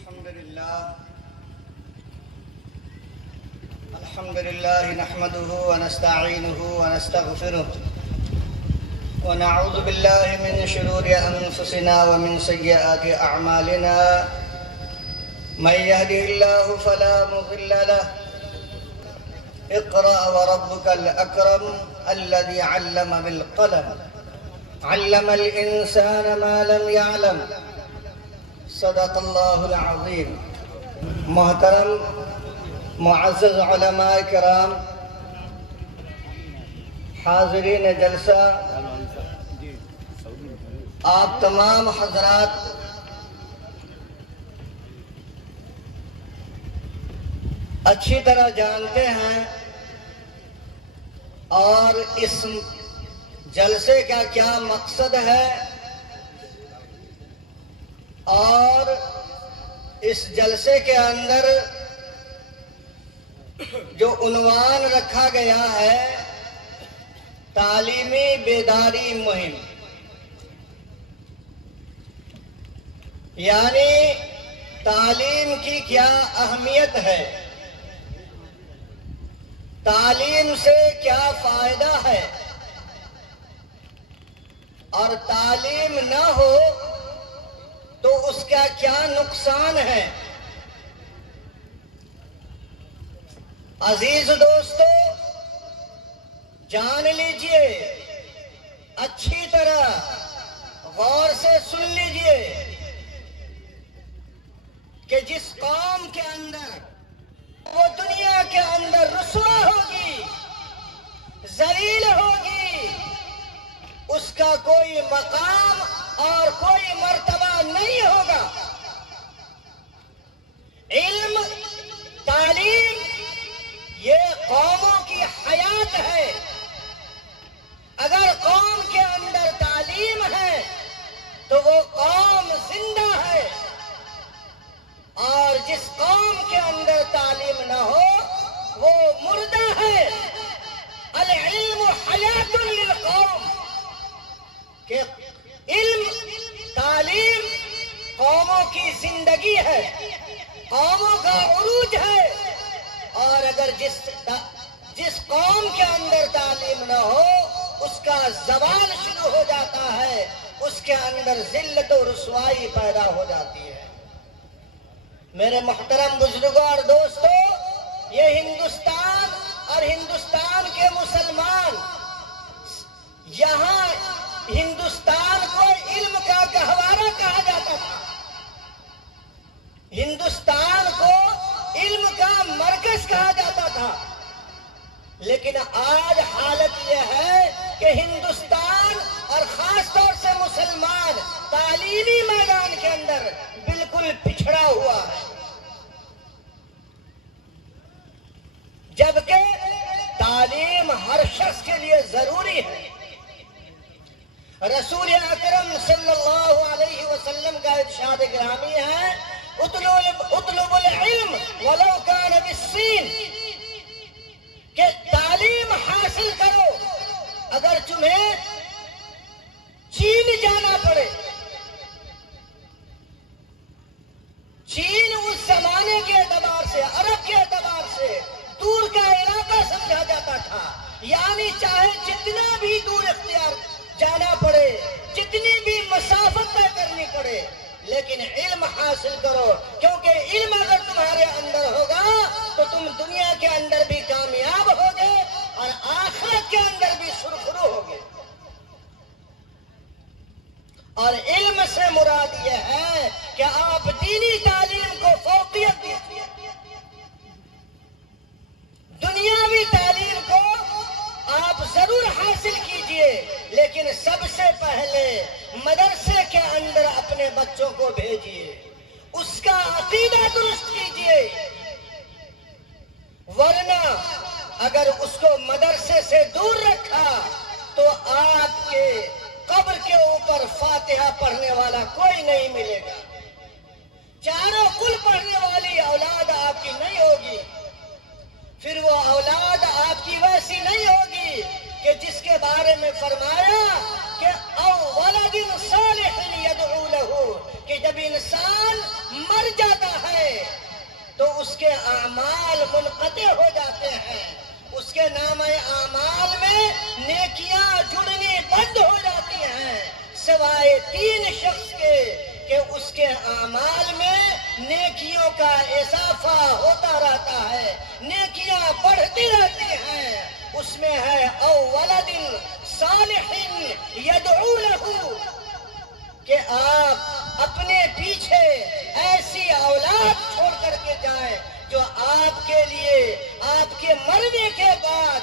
الحمد لله نحمده ونستعينه ونستغفره ونعوذ بالله من شرور أنفسنا ومن سيئات أعمالنا من يهده الله فلا مضل له اقرأ وربك الأكرم الذي علم بالقلم علم الإنسان ما لم يعلم صدق الله العظيم. محترم معزز علماء کرام، حاضرین جلسہ، آپ تمام حضرات اچھی طرح جانتے ہیں اور اس جلسے کا کیا مقصد ہے اور اس جلسے کے اندر جو عنوان رکھا گیا ہے تعلیمی بیداری مہم، یعنی تعلیم کی کیا اہمیت ہے، تعلیم سے کیا فائدہ ہے اور تعلیم نہ ہو تو اس کا کیا نقصان ہے۔ عزیز دوستو، جان لیجئے، اچھی طرح غور سے سن لیجئے کہ جس قوم کے اندر وہ دنیا کے اندر رسوا ہوگی، ذلیل ہوگی، اس کا کوئی مقام اور کوئی مرتبہ نہیں ہوگا۔ علم، تعلیم یہ قوموں کی حیات ہے۔ اگر قوم کے اندر تعلیم ہے تو وہ قوم زندہ ہے، اور جس قوم کے اندر تعلیم نہ ہو وہ مردہ ہے۔ العلم حیات للقوم، کہ علم، تعلیم قوموں کی زندگی ہے، قوموں کا عروج ہے، اور اگر جس قوم کے اندر تعلیم نہ ہو اس کا زوال شروع ہو جاتا ہے، اس کے اندر ذلت و رسوائی پیدا ہو جاتی ہے۔ میرے محترم بزرگوں اور دوستو، یہ ہندوستان اور ہندوستان کے مسلمان، یہاں ہندوستان کو علم کا گہوارہ کہا جاتا تھا، ہندوستان کو علم کا مرکز کہا جاتا تھا، لیکن آج حالت یہ ہے کہ ہندوستان اور خاص طور سے مسلمان تعلیمی میدان کے اندر بالکل پچھڑا ہوا ہے، جبکہ تعلیم ہر شخص کے لیے ضروری ہے۔ رسول اکرم صلی اللہ علیہ وسلم کا ارشاد گرامی ہے، اطلب العلم ولو کان بالصین، کہ تعلیم حاصل کرو اگر تمہیں چین جانا پڑے۔ چین اس زمانے کے اعتبار سے، عرب کے اعتبار سے دور کا علاقہ سمجھا جاتا تھا، یعنی چاہے جتنا بھی دور اختیار جانا پڑے، جتنی بھی مسافت طے کرنی پڑے، لیکن علم حاصل کرو، کیونکہ علم اگر تمہارے اندر ہوگا تو تم دنیا کے اندر بھی کامیاب ہوگے اور آخرت کے اندر بھی سرخرو ہوگے۔ اور علم سے مراد یہ ہے کہ آپ دینی تعلیم کو فوقیت دیجیے، دنیاوی تعلیم کو آپ ضرور حاصل کیجئے، لیکن سب سے پہلے مدرسے کے اندر اپنے بچوں کو بھیجیے، اس کا عقیدہ درست کیجئے، ورنہ اگر اس کو مدرسے سے دور رکھا تو آپ کے قبر کے اوپر فاتحہ پڑھنے والا کوئی نہیں ملے گا، چاروں کل پڑھنے والی اولاد آپ کی نہیں ہوگی، پھر وہ اولاد آپ کی ویسی نہیں ہوگی کہ جس کے بارے میں فرمایا کہ او ولد صالح يدعو له، کہ جب انسان مر جاتا اعمال منقطع ہو جاتے ہیں، اس کے نام اعمال میں نیکیاں جڑنی بند ہو جاتی ہیں، سوائے 3 شخص کے کہ اس کے اعمال میں نیکیوں کا اضافہ ہوتا رہتا ہے، نیکیاں بڑھتی رہتی ہیں۔ اس میں ہے او ولد صالح یدعو لہ، کہ آپ اپنے پیچھے ایسی اولاد چھوڑ کر کے جائیں جو آپ کے لیے آپ کے مرنے کے بعد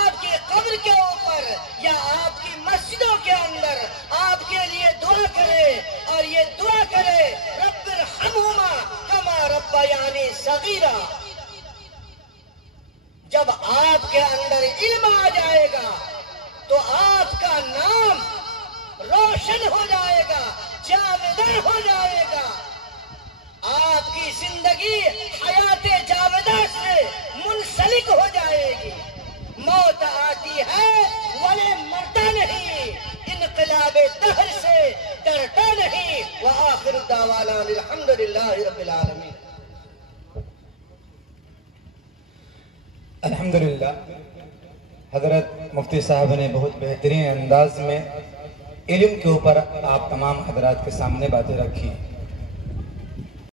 آپ کی قبر کے اوپر یا آپ کی مسجدوں کے اندر آپ کے لیے دعا کرے، اور یہ دعا کرے رب ارحمہما کما ربیانی صغیرا۔ جب آپ کے اندر علم آ جائے گا تو آپ کا نام روشن ہو جائے گا، جاوداں ہو جائے گا، آپ کی زندگی حیات جاودہ سے منسلک ہو جائے گی۔ موت آتی ہے ولی مرتا نہیں، انقلاب دہر سے ڈرتا نہیں۔ وآخر دعوانا الحمدللہ رب العالمین۔ الحمدللہ، حضرت مفتی صاحب نے بہت بہترین انداز میں علم کے اوپر آپ تمام حضرات کے سامنے باتیں رکھی۔